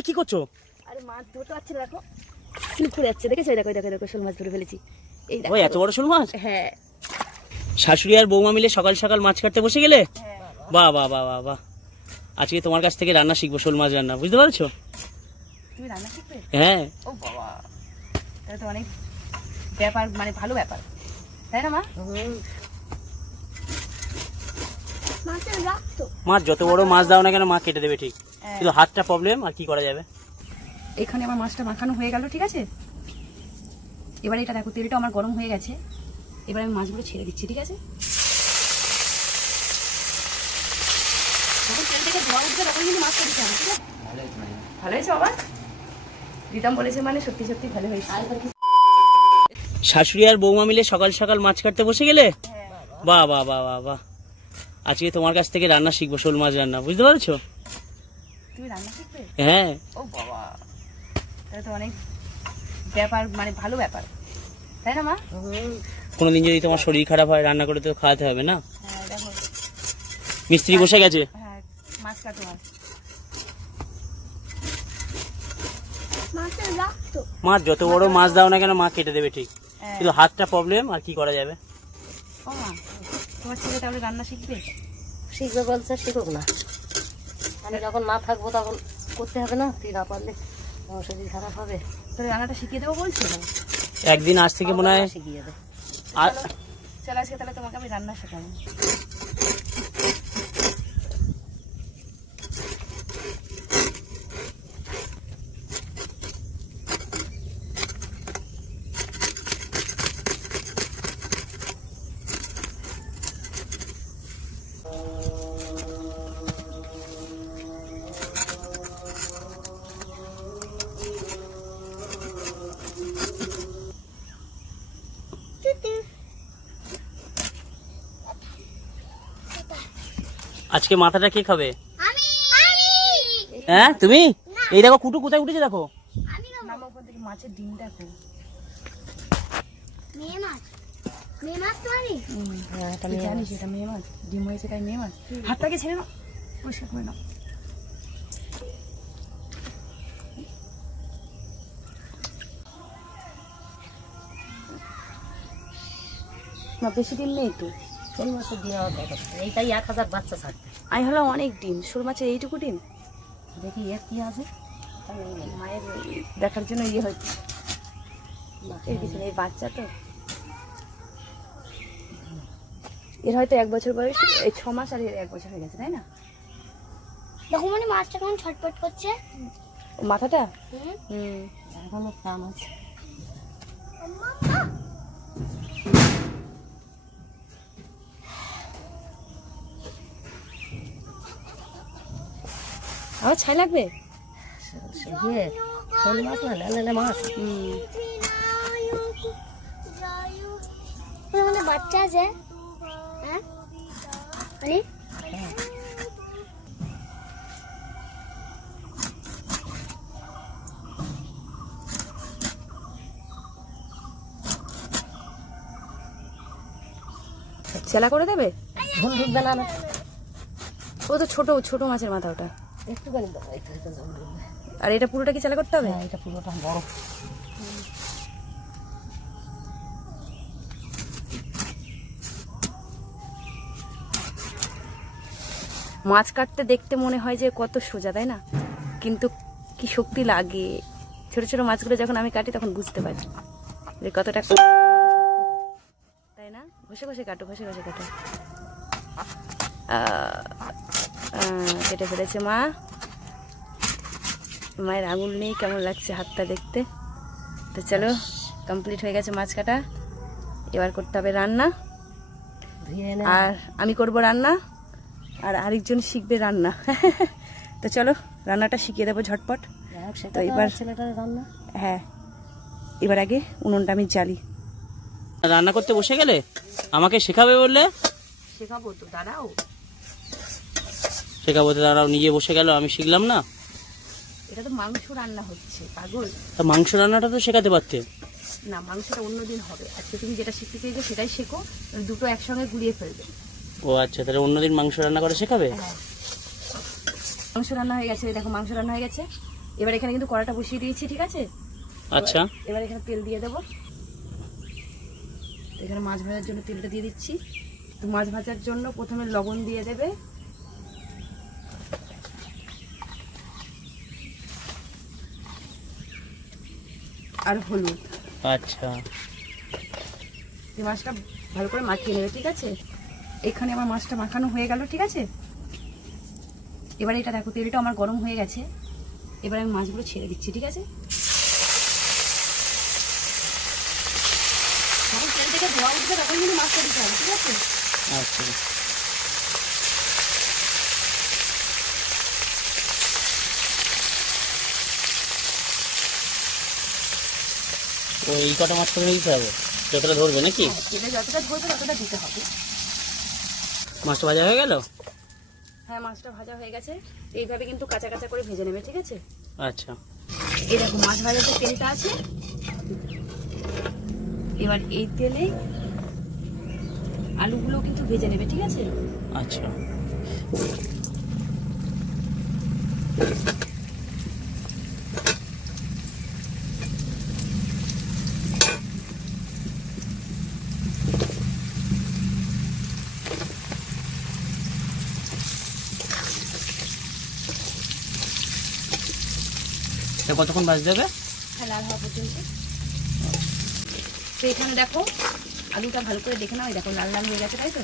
এই কি করছো? আরে মাছ ধরতে পারছি না, দেখো স্লিপ করে যাচ্ছে, দেখেছো? দেখো দেখো দেখো শোল মাছ ধরে ফেলেছি। এই দেখো। ওই এত বড় শোল মাছ? হ্যাঁ। শাশুড়ি আর বৌমা মিলে সকাল সকাল মাছ কাটতে বসে গেলে? বাহ বাহ বাহ বাহ বাহ। আজকে তোমার কাছ থেকে রান্না শিখবো, শোল মাছ রান্না, বুঝতে পারছো? তুমি রান্না শিখবে? হ্যাঁ। ও বাবা, তাহলে তো অনেক ব্যাপার, মানে ভালো ব্যাপার, তাই না মা? মাছ যত বড় মাছ দাও না কেন মা কেটে দেবে ঠিক, কিন্তু হাতটা প্রবলেম, আর কি করা যাবে। এখানে আমার মাছটা মাখানো হয়ে গেল, ঠিক আছে? এবার এটা দেখো, তেলটা আমার গরম হয়ে গেছে, এবার আমি মাছগুলো ছেড়ে দিচ্ছি, ঠিক আছে? যখন তেল থেকে ধোয়া উঠবে তখন কিন্তু মাছটা দিতে হবে, ঠিক আছে? ভালো হয়েছে বাবা, রিতম বলেছে মানে সত্যি সত্যি ভালো হয়েছে। শাশুড়ি আর বৌমা মিলে সকাল সকাল মাছ কাটতে বসে গেলে? বাহ বাহ বাহ বাহ বাহ। আজকে তোমার কাছ থেকে রান্না শিখবো, শোল মাছ রান্না, বুঝতে পারছো? তুমি রান্না শিখবে? হ্যাঁ। ও বাবা, তাহলে তো অনেক ব্যাপার, মানে ভালো ব্যাপার, তাই না মা? কোনোদিন যদি তোমার শরীর খারাপ হয় রান্না করে তো খাওয়াতে হবে না? হ্যাঁ দেখো, মিস্ত্রি বসে গেছে। হ্যাঁ মাছ কাটো মাছ। মাছ যত বড় মাছ দাও না কেন মা কেটে দেবে ঠিক, কিন্তু হাতটা প্রবলেম, আর কি করা যাবে। ও মা, তোমার ছেলে তাহলে রান্না শিখবে? শিখবে বলছে, শিখুক না, আমি যখন মা থাকবো তখন করতে হবে না, তুই না পারলে আমার শরীর খারাপ হবে। তাহলে রান্নাটা শিখিয়ে দেবো বলছি না? একদিন আজ থেকে মনে হয় শিখিয়ে দে। চলো আজকে তাহলে তোমাকে আমি রান্না শেখাবো। আজকে মাথাটা কে খাবে? হ্যাঁ তুমি? এই দেখো কুটু কোথায় উঠেছে, দেখো। মাছের ডিম দেখো, মেয়ে মাছ, মেয়ে মাছ তো আনি। জানিস এটা মেয়ে মাছ, ডিম হয়েছে তাই মেয়ে মাছ। হাতটাকে ছেড়ে নাও, পরিষ্কার করে নাও। না বেশি ডিম নেই তো, শোল মাছের ডিম আমার দরকার, এইটাই 1000 বাচ্চা থাকবে। আমি হলাম অনেক ডিম, শোল মাছের এইটুকু ডিম। দেখি এর কি আছে, মায়ের দেখার জন্য ইয়ে হচ্ছে, এর পিছনে এই বাচ্চা তো, এর হয়তো 1 বছর বয়স, এই 6 মাস আর এর 1 বছর হয়ে গেছে, তাই না? দেখো মানে মাছটা কেমন ছটপট করছে, মাথাটা এখনো প্রাণ আছে। আমার ছাই লাগবে। ইয়ে শোল মাছ না, লেলে মাছ। আমাদের বাচ্চা আছে, হ্যাঁ চেলা করে দেবে, ঝোল ঢুকবে না। ও তো ছোট ছোট মাছের মাথা, ওটা একটুখানি দেবো, একটু ঝোল ঢুকবে। আর এটা পুরোটা কি চেলা করতে হবে? হ্যাঁ এটা পুরোটা বড়। মাছ কাটতে দেখতে মনে হয় যে কত সোজা, তাই না? কিন্তু কি শক্তি লাগে। ছোট ছোট মাছগুলো যখন আমি কাটি তখন বুঝতে পারি যে কতটা, তাই না? ঘষে ঘষে কাটো, ঘষে ঘষে কাটো। কেটে ফেলেছে মা, মায়ের আঙুল নেই, কেমন লাগছে হাতটা দেখতে। তো চলো কমপ্লিট হয়ে গেছে মাছ কাটা, এবার করতে হবে রান্না। আর আমি করব রান্না, আর আরেকজন শিখবে রান্না। তো চলো রান্নাটা শিখিয়ে দেবো ঝটপট। তো এবার রান্না, হ্যাঁ এবার আগে উনুনটা আমি জ্বালি। রান্না করতে বসে গেলে আমাকে শেখাবে বললে? শেখাবো তো, দাঁড়াও। শেখাবো তো, দাঁড়াও। নিজে বসে গেল, আমি শিখলাম না। এটা তো মাংস রান্না হচ্ছে, পাগল। তা মাংস রান্নাটা তো শেখাতে পারতে। না, মাংসটা অন্যদিন হবে, আজকে তুমি যেটা শিখতে চেয়েছো সেটাই শেখো, দুটো একসঙ্গে গুলিয়ে ফেলবে। ও আচ্ছা, তাহলে অন্যদিন মাংস রান্না করে শেখাবে। হ্যাঁ, মাংস রান্না হয়ে গেছে, দেখো মাংস রান্না হয়ে গেছে। এবার এখানে কিন্তু কড়াটা বসিয়ে দিয়েছি, ঠিক আছে? আচ্ছা, এবার এখানে তেল দিয়ে দেবো। এখানে মাছ ভাজার জন্য তেলটা দিয়ে দিচ্ছি। তো মাছ ভাজার জন্য প্রথমে লবণ দিয়ে দেবে, আর হলুদ। আচ্ছা, এই মাছটা ভালো করে মাখিয়ে নেবে, ঠিক আছে? এখানে আমার মাছটা মাখানো হয়ে গেল, ঠিক আছে? এবার এটা দেখো, তেলটা আমার গরম হয়ে গেছে। এবার আমি মাছগুলো ছেড়ে দিচ্ছি, ঠিক আছে? যখন তেল থেকে ধোয়া উঠবে তখন কিন্তু মাছটা দিতে হবে, ঠিক আছে? আচ্ছা। তো এই কটা মাছ করে দিতে হবে, যতটা ধরবে নাকি? তেলে যতটা ধরবে ততটা দিতে হবে। মাছটা ভাজা হয়ে গেল? হ্যাঁ, মাছটা ভাজা হয়ে গেছে। এইভাবে কিন্তু কাঁচা কাঁচা করে ভেজে নেবে, ঠিক আছে? আচ্ছা, এই দেখো মাছ ভাজার যে তেলটা আছে, এবার এই তেলে আলুগুলো কিন্তু ভেজে নেবে, ঠিক আছে? আচ্ছা। কতক্ষণ ভাজতে হবে? হ্যাঁ, লাল হওয়া পর্যন্ত। তো এখানে দেখো আলুটা ভালো করে দেখে নাও, এই দেখো লাল লাল হয়ে গেছে, তাই তো?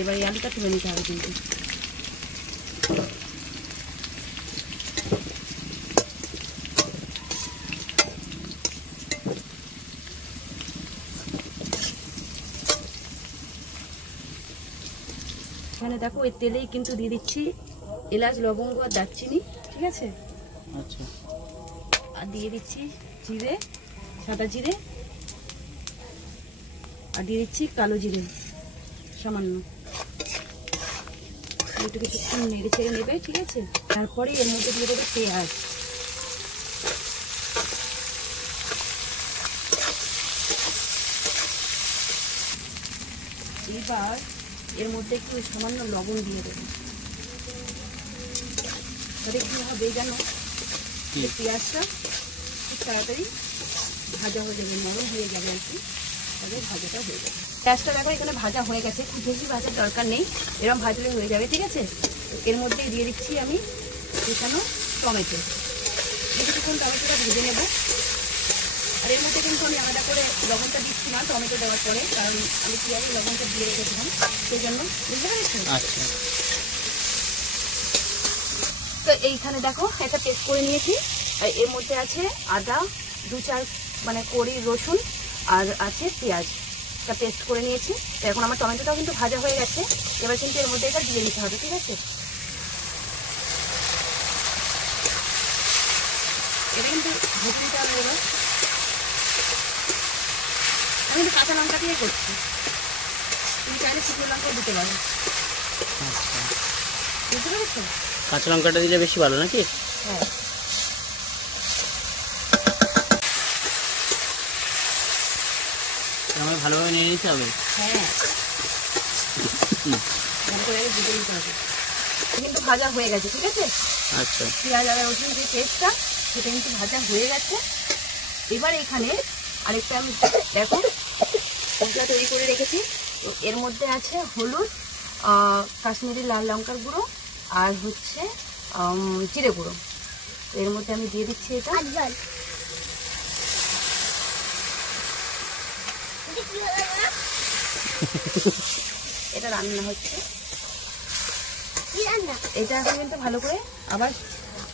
এবার এই আলুটা তুলে নিতে হবে কিন্তু। এখানে দেখো ওই তেলেই কিন্তু দিয়ে দিচ্ছি এলাচ, লবঙ্গ আর দারচিনি, ঠিক আছে? আচ্ছা। আর দিয়ে দিচ্ছি জিরে, সাদা জিরে, আর দিয়ে দিচ্ছি কালো জিরে সামান্য। একটু কিছুক্ষণ নেড়ে ছেড়ে নেবে, ঠিক আছে? তারপরে এর মধ্যে দিয়ে দেবে পেঁয়াজ। এবার এর মধ্যে একটু সামান্য লবণ দিয়ে দেবে। তাহলে কি হবে জানো, পেঁয়াজটা খুব তাড়াতাড়ি ভাজা হয়ে যাবে, নরম হয়ে যাবে আর কি, তাহলে ভাজাটা হয়ে যাবে। পেঁয়াজটা দেখো এখানে ভাজা হয়ে গেছে, খুব বেশি ভাজার দরকার নেই, এরকম ভাজলে হয়ে যাবে, ঠিক আছে? এর মধ্যে দিয়ে দিচ্ছি আমি এখানে টমেটো। কিছুক্ষণ টমেটোটা ভেজে নেব। আর এর মধ্যে কিন্তু আমি আলাদা করে লবণটা দিচ্ছি না টমেটো দেওয়ার পরে, কারণ আমি পেঁয়াজের লবণটা দিয়ে রেখেছিলাম, সেই জন্য। বুঝতে পেরেছি? আচ্ছা। তো এইখানে দেখো একটা পেস্ট করে নিয়েছি, আর এর মধ্যে আছে আদা, 2-4 মানে কোড়ি রসুন, আর আছে পেঁয়াজ, এটা পেস্ট করে নিয়েছি। তো এখন আমার টমেটোটাও কিন্তু ভাজা হয়ে গেছে, এবার কিন্তু এর মধ্যে এটা দিয়ে দিতে হবে, ঠিক আছে? এটা কিন্তু ভেজে দিতে হবে। এবার আমি কিন্তু কাঁচা লঙ্কা দিয়ে করছি, তুমি চাইলে শুকনো লঙ্কাও দিতে পারো। আচ্ছা, বুঝতে পেরেছো? কাঁচা লঙ্কাটা দিলে বেশি ভালো নাকি? হ্যাঁ। আমাকে ভালোভাবে নিয়ে নিতে হবে। হ্যাঁ, ভালো করে ভেজে নিতে হবে। কিন্তু ভাজা হয়ে গেছে, ঠিক আছে? আচ্ছা। পেঁয়াজ আর রসুন যে পেস্টটা, সেটা কিন্তু ভাজা হয়ে গেছে। এবার এখানে আরেকটা আমি দেখো মশলা তৈরি করে রেখেছি। তো এর মধ্যে আছে হলুদ, কাশ্মীরি লাল লঙ্কার গুঁড়ো, আর হচ্ছে জিরে গুঁড়ো। তো এর মধ্যে আমি দিয়ে দিচ্ছি এটা। এটা রান্না হচ্ছে, এটা এখন কিন্তু ভালো করে আবার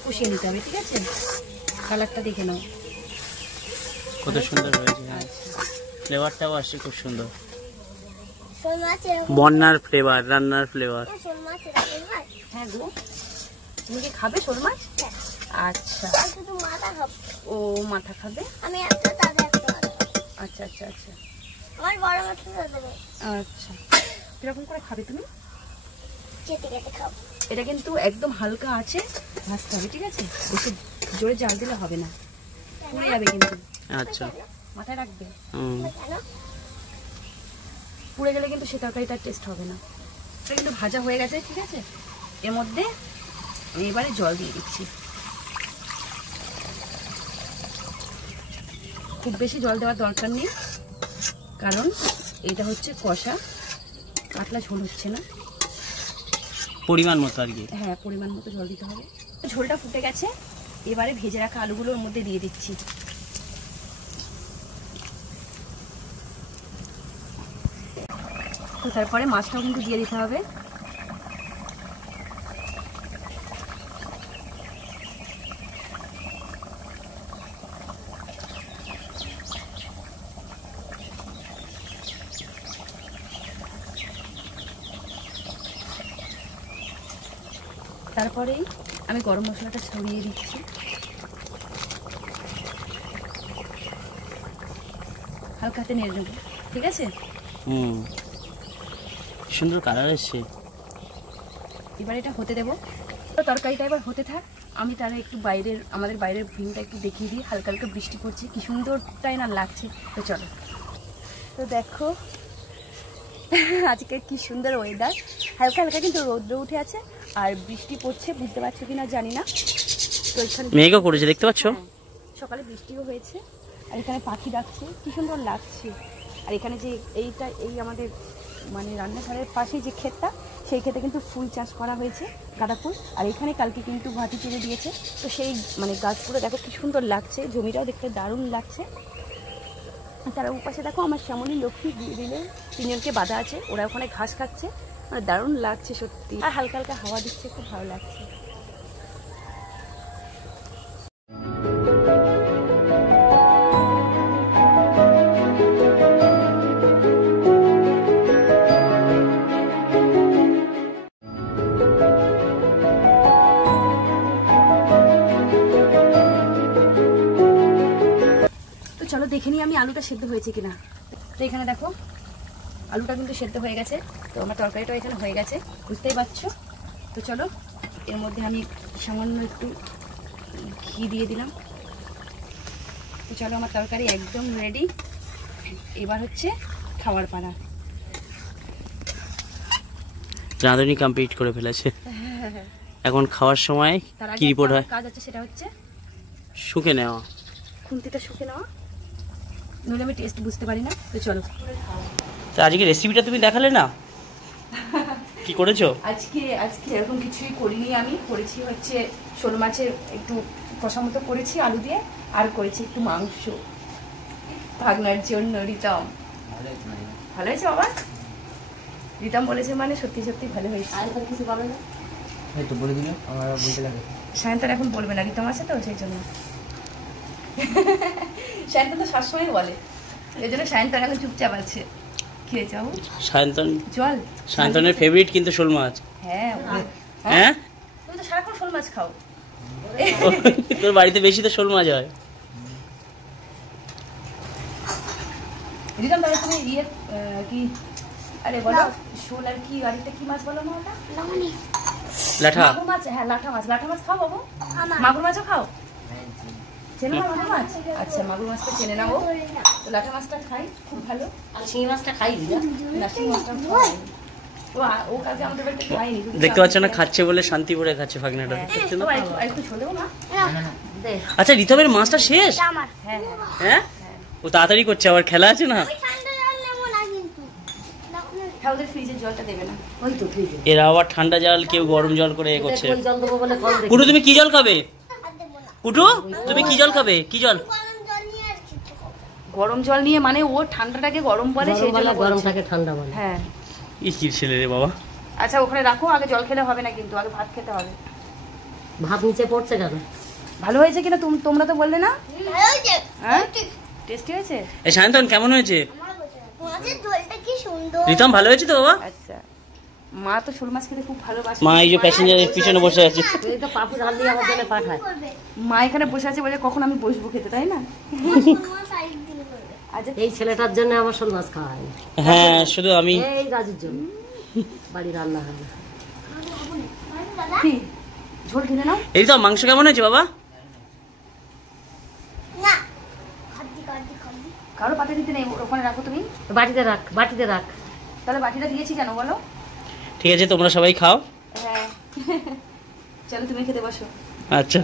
কষিয়ে নিতে হবে, ঠিক আছে? কালারটা দেখে নাও কত সুন্দর হয়েছে। ফ্লেভারটাও আসছে খুব সুন্দর, বন্যার ফ্লেভার, রান্নার ফ্লেভার। হ্যাঁ গো, তুমি কি খাবে শোল মাছ? আচ্ছা, ও মাথা খাবে। আচ্ছা আচ্ছা আচ্ছা আচ্ছা, কিরকম করে খাবে তুমি? এটা কিন্তু একদম হালকা আছে ভাজতে হবে, ঠিক আছে? বেশি জোরে জাল দিলে হবে না, পুড়ে যাবে কিন্তু। আচ্ছা, মাথায় রাখবে, হুম। পুড়ে গেলে কিন্তু সে তরকারিটার টেস্ট হবে না। এটা কিন্তু ভাজা হয়ে গেছে, ঠিক আছে? এর মধ্যে আমি এবারে জল দিয়ে দিচ্ছি। খুব বেশি জল দেওয়ার দরকার নেই, কারণ এটা হচ্ছে কষা, পাতলা ঝোল হচ্ছে না। পরিমাণ মতো আর কি। হ্যাঁ, পরিমাণ মতো জল দিতে হবে। ঝোলটা ফুটে গেছে, এবারে ভেজে রাখা আলুগুলোর মধ্যে দিয়ে দিচ্ছি। তো তারপরে মাছটাও কিন্তু দিয়ে দিতে হবে। তারপরেই আমি গরম মশলাটা ছড়িয়ে দিচ্ছি। হালকা হাতে নেড়ে নেব, ঠিক আছে? সুন্দর কালার এসছে। এবার এটা হতে দেবো। তো তরকারিটা এবার হতে থাক, আমি তারা একটু আমাদের বাইরের ভিউটা একটু দেখিয়ে দিই। হালকা হালকা বৃষ্টি পড়ছে, কি সুন্দরটাই না লাগছে। তো চলো। তো দেখো আজকে কি সুন্দর ওয়েদার, হালকা হালকা কিন্তু রৌদ্র উঠে আছে আর বৃষ্টি পড়ছে, বুঝতে পারছো কিনা জানি না। তো এখানে মেঘও করেছে, দেখতে পাচ্ছ? সকালে বৃষ্টিও হয়েছে, আর এখানে পাখি ডাকছে, কি সুন্দর লাগছে। আর এখানে যে এই আমাদের মানে রান্নাঘরের পাশে যে ক্ষেতটা, সেই ক্ষেতে কিন্তু ফুল চাষ করা হয়েছে, গাঁদা ফুল। আর এখানে কালকে কিন্তু মাটি চেড়ে দিয়েছে, তো সেই মানে গাছগুলো দেখো কি সুন্দর লাগছে, জমিটাও দেখতে দারুণ লাগছে। তার উপাশে দেখো আমার শ্যামলী লক্ষ্মী দিয়ে দিলে 3জনকে বাঁধা আছে, ওরা ওখানে ঘাস খাচ্ছে, মানে দারুণ লাগছে সত্যি। আর হালকা হালকা হাওয়া দিচ্ছে, খুব ভালো লাগছে। চলো দেখে নিই আমি আলুটা সেদ্ধ হয়েছে কিনা। তো এখানে দেখো আলুটা কিন্তু সেদ্ধ হয়ে গেছে, তো আমার তরকারিটাও এখানে হয়ে গেছে, বুঝতেই পারছো। তো চলো এর মধ্যে আমি সামান্য একটু ঘি দিয়ে দিলাম। তো চলো আমার তরকারি একদম রেডি, এবার হচ্ছে খাওয়ার পালা। রাঁধুনি কমপ্লিট করে ফেলেছে, এখন খাওয়ার সময় কি রিপোর্ট হয়? কাজ আছে, সেটা হচ্ছে শুকে নেওয়া, খুন্তিটা শুকে নেওয়া, নইলে আমি টেস্ট বুঝতে পারি না। তো চলো। তো আজকে রেসিপিটা তুমি দেখালে না, কি করেছো? আজকে এরকম কিছুই করিনি, আমি করেছি হচ্ছে শোল মাছের একটু কষা মতো করেছি আলু দিয়ে, আর করেছি একটু মাংস ভাগনার জন্য। রিতম ভালো হয়েছে বাবা, রিতম বলেছে মানে সত্যি সত্যি ভালো হয়েছে। আর কিছু পাবে না, এই তো বলে দিলে আমার বলতে লাগে। সায়ন্তন এখন বলবে না, রিতম আছে তো সেই জন্য। সায়ন্তন তো সবসময় বলে, এই জন্য সায়ন্তন এখন চুপচাপ আছে। কি হয়েছে বাবু? জল। সায়ন্তনের ফেভারিট কিন্তু শোল মাছ। হ্যাঁ হ্যাঁ, তুমি তো সারাক্ষণ শোল মাছ খাও। তোর বাড়িতে বেশি তো শোল মাছ হয়। রিতম তাহলে তুমি কি আরে বলো, শোল আর কি আরেকটা কি মাছ বলো না ওটা? লাঠা। মাগুর মাছ। হ্যাঁ, লাঠা মাছ খাও বাবু? মাগুর মাছও খাও? চেনো না মাগুর মাছ? আচ্ছা, মাগুর মাছটা চেনে না ও, তো লাঠা মাছটা খাই, খুব ভালো। আর শিঙি মাছটা খাই না, শিঙি মাছটা খাই। ও কালকে আমাদের বাড়িতে খাইনি। দেখতে পাচ্ছ না, খাচ্ছে বলে শান্তি করে খাচ্ছে ভাগনাটা। দেখতে না? একটু ছোলেও না। দে। আচ্ছা, ঋতমের মাছটা শেষ? হ্যাঁ হ্যাঁ, ও তাড়াতাড়ি করছে, আবার খেলা আছে না। হ্যাঁ, ওদের ফ্রিজের জলটা দেবে না। ওই তো ফ্রিজে এরা আবার ঠান্ডা জল, কেউ গরম জল করে এ করছে। ওই জল দেবো বলে কল দেখি। পুটু, তুমি কি জল খাবে? পুটু, তুমি কি জল খাবে? কি জল? গরম জল নিয়ে মানে ও ঠান্ডাটাকে গরম বলে, সেই জন্য বলছে। গরমটাকে ঠান্ডা বলে। হ্যাঁ। ই কি ছেলে রে বাবা। আচ্ছা, ওখানে রাখো, আগে জল খেলে হবে না, কিন্তু আগে ভাত খেতে হবে। ভাত নিচে পড়ছে কেন? ভালো হয়েছে কিনা তোমরা তো বললে না? হ্যাঁ, টেস্টি হয়েছে। এই সায়ন্তন কেমন হয়েছে? মাছের ঝোলটা কি সুন্দর। রিতম ভালো হয়েছে তো বাবা? আচ্ছা, মা তো শোল মাছ খেতে খুব ভালোবাসে। মা এই যে প্যাসেঞ্জারের পিছনে বসে আছে। তুই তো পাপু ঝাল দিয়ে আমার জন্য পাঠায়। মা এখানে বসে আছে বলে কখন আমি বসবো খেতে, তাই না? আচ্ছা, এই ছেলেটার জন্য আমার শোল মাছ খাওয়া হয়। হ্যাঁ, শুধু আমি। এই গাজের জন্য বাড়ি রান্না হয় না। কি ঝোল কিনে নাও। এই তো মাংস কেমন হয়েছে বাবা? না, কারো পাতে দিতে নেই, ওখানে রাখো তুমি। বাটিতে রাখ। তাহলে বাটিটা দিয়েছি কেন বলো? ঠিক আছে, তোমরা সবাই খাও। হ্যাঁ। চলো তুমি খেতে বসো। আচ্ছা।